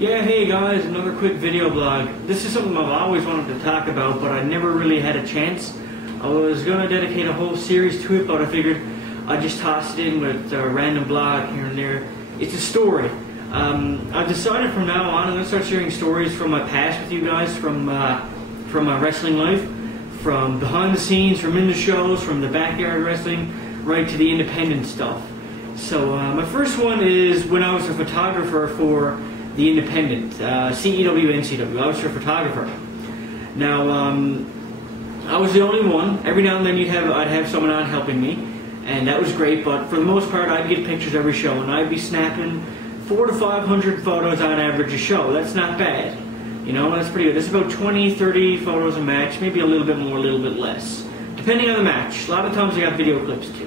Yeah, hey guys, another quick video blog. This is something I've always wanted to talk about, but I never really had a chance. I was going to dedicate a whole series to it, but I figured I'd just toss it in with a random blog here and there. It's a story. I've decided from now on I'm going to start sharing stories from my past with you guys, from my wrestling life, from behind the scenes, from in the shows, from the backyard wrestling, right to the independent stuff. So my first one is when I was a photographer for the independent, CEW, NCW. I was a photographer. Now, I was the only one. Every now and then I'd have someone on helping me, and that was great, but for the most part I'd get pictures every show, and I'd be snapping 400 to 500 photos on average a show. That's not bad. You know, that's pretty good. It's about 20, 30 photos a match, maybe a little bit more, a little bit less, depending on the match. A lot of times I got video clips too.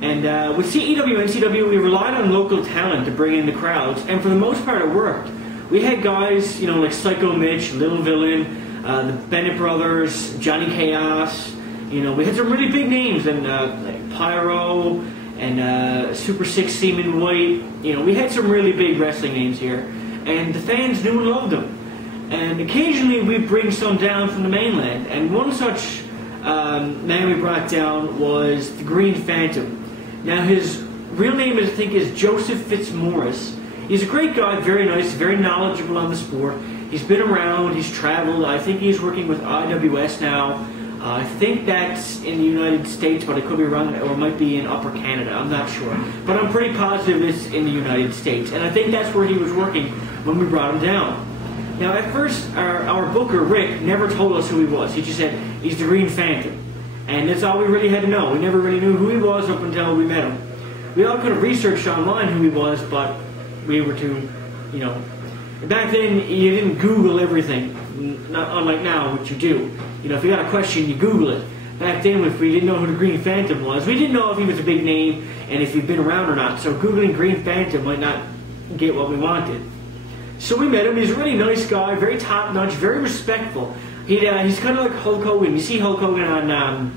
And with CEW, NCW, we relied on local talent to bring in the crowds, and for the most part it worked. We had guys, you know, like Psycho Mitch, Little Villain, the Bennett Brothers, Johnny Chaos. You know, we had some really big names, and like Pyro, and Super 6 Seaman White. You know, we had some really big wrestling names here, and the fans knew and loved them. And occasionally we'd bring some down from the mainland, and one such man we brought down was the Green Phantom. Now his real name, I think, is Joseph Fitzmaurice. He's a great guy, very nice, very knowledgeable on the sport. He's been around, he's traveled. I think he's working with IWS now. I think that's in the United States, but I could be wrong, or it might be in Upper Canada, I'm not sure. But I'm pretty positive it's in the United States, and I think that's where he was working when we brought him down. Now at first, our booker, Rick, never told us who he was. He just said, he's the Green Phantom. And that's all we really had to know. We never really knew who he was up until we met him. We all could have researched online who he was, but we were too, you know. Back then, you didn't Google everything, not unlike now, which you do. You know, if you got a question, you Google it. Back then, if we didn't know who the Green Phantom was, we didn't know if he was a big name and if he'd been around or not. So Googling Green Phantom might not get what we wanted. So we met him. He's a really nice guy, very top-notch, very respectful. He's kind of like Hulk Hogan. You see Hulk Hogan on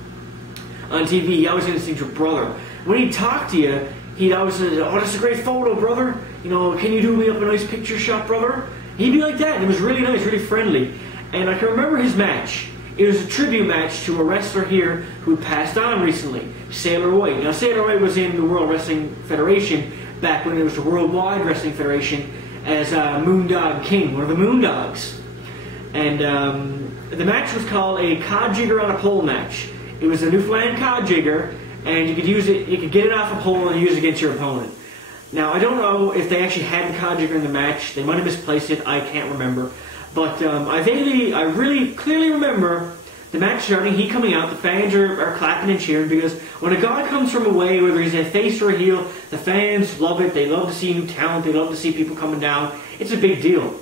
TV, he always instincts your brother. When he talked to you, he'd always say, "Oh, that's a great photo, brother. You know, can you do me up a nice picture shot, brother?" He'd be like that, and it was really nice, really friendly. And I can remember his match. It was a tribute match to a wrestler here who passed on recently, Sailor White. Now, Sailor White was in the World Wrestling Federation back when it was the Worldwide Wrestling Federation as Moondog King, one of the Moondogs. And the match was called a cod jigger on a pole match. It was a Newfoundland cod jigger, and you could use it. You could get it off a pole and use it against your opponent. Now I don't know if they actually had the cod jigger in the match. They might have misplaced it. I can't remember. But I really clearly remember the match starting. He coming out. The fans are clapping and cheering because when a guy comes from away, whether he's a face or a heel, the fans love it. They love to see new talent. They love to see people coming down. It's a big deal.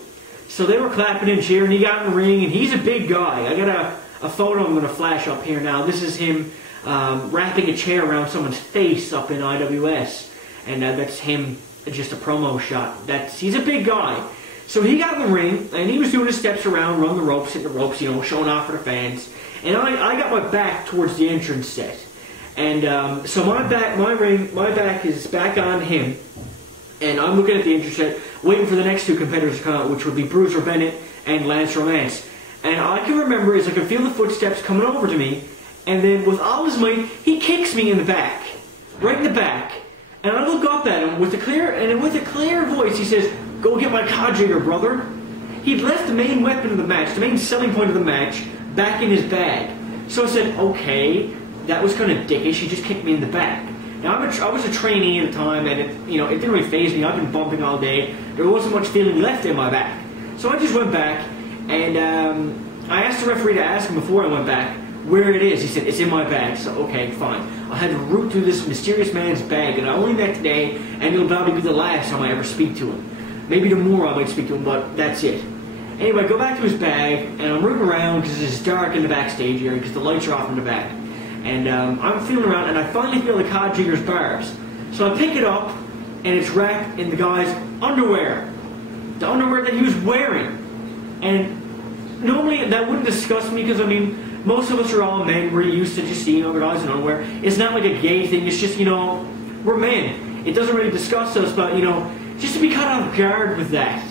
So they were clapping and cheering. He got in the ring, and he's a big guy. I got a photo I'm going to flash up here now. This is him wrapping a chair around someone's face up in IWS. And that's him, just a promo shot. He's a big guy. So he got in the ring, and he was doing his steps around, run the ropes, hit the ropes, you know, showing off for the fans. And I got my back towards the entrance set. And so my back is back on him. And I'm looking at the entrance set, waiting for the next two competitors to come out, which would be Bruiser Bennett and Lance Romance. And all I can remember is I could feel the footsteps coming over to me, and then with all his might, he kicks me in the back, right in the back. And I look up at him with a clear voice. He says, "Go get my cod jigger, brother." He'd left the main weapon of the match, the main selling point of the match, back in his bag. So I said, "Okay, that was kind of dickish. He just kicked me in the back." Now I was a trainee at the time, and it didn't really faze me. I've been bumping all day. There wasn't much feeling left in my back. So I just went back, and I asked the referee to ask him before I went back where it is. He said, "It's in my bag." So okay, fine. I had to root through this mysterious man's bag, and I only met today, and it'll probably be the last time I ever speak to him. Maybe tomorrow I might speak to him, but that's it. Anyway, I go back to his bag, and I'm rooting around because it's dark in the backstage area because the lights are off in the back. And I'm feeling around, and I finally feel the cod jigger's barbs. So I pick it up, and it's wrapped in the guy's underwear. The underwear that he was wearing. And normally that wouldn't disgust me because, I mean, most of us are all men. We're used to just seeing other guys in underwear. It's not like a gay thing. It's just, you know, we're men. It doesn't really disgust us, but, you know, just to be caught off guard with that.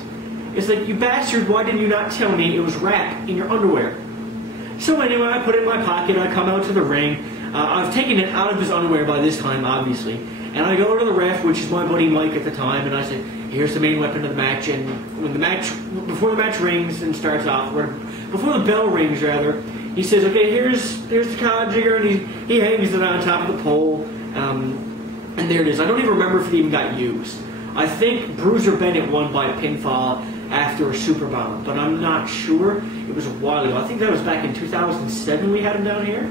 It's like, you bastard, why did you not tell me it was wrapped in your underwear? So anyway, I put it in my pocket, I come out to the ring. I've taken it out of his underwear by this time, obviously. And I go to the ref, which is my buddy Mike at the time, and I say, here's the main weapon of the match. And when before the match rings and starts off, or before the bell rings rather, he says, okay, here's the cow jigger, and he hangs it on top of the pole. And there it is. I don't even remember if it even got used. I think Bruiser Bennett won by pinfall after a super bomb, but I'm not sure. It was a while ago. I think that was back in 2007 we had him down here.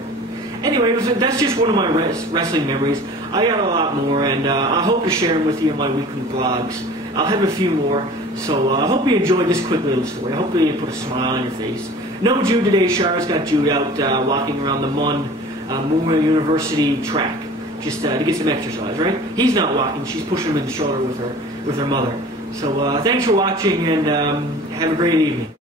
Anyway, that's just one of my wrestling memories. I got a lot more, and I hope to share them with you in my weekly vlogs. I'll have a few more, so I hope you enjoyed this quick little story. I hope you put a smile on your face. No Jude today. Charlotte's got Jude out walking around the Memorial University track, just to get some exercise, right? He's not walking. She's pushing him in the shoulder with her mother. So thanks for watching, and have a great evening.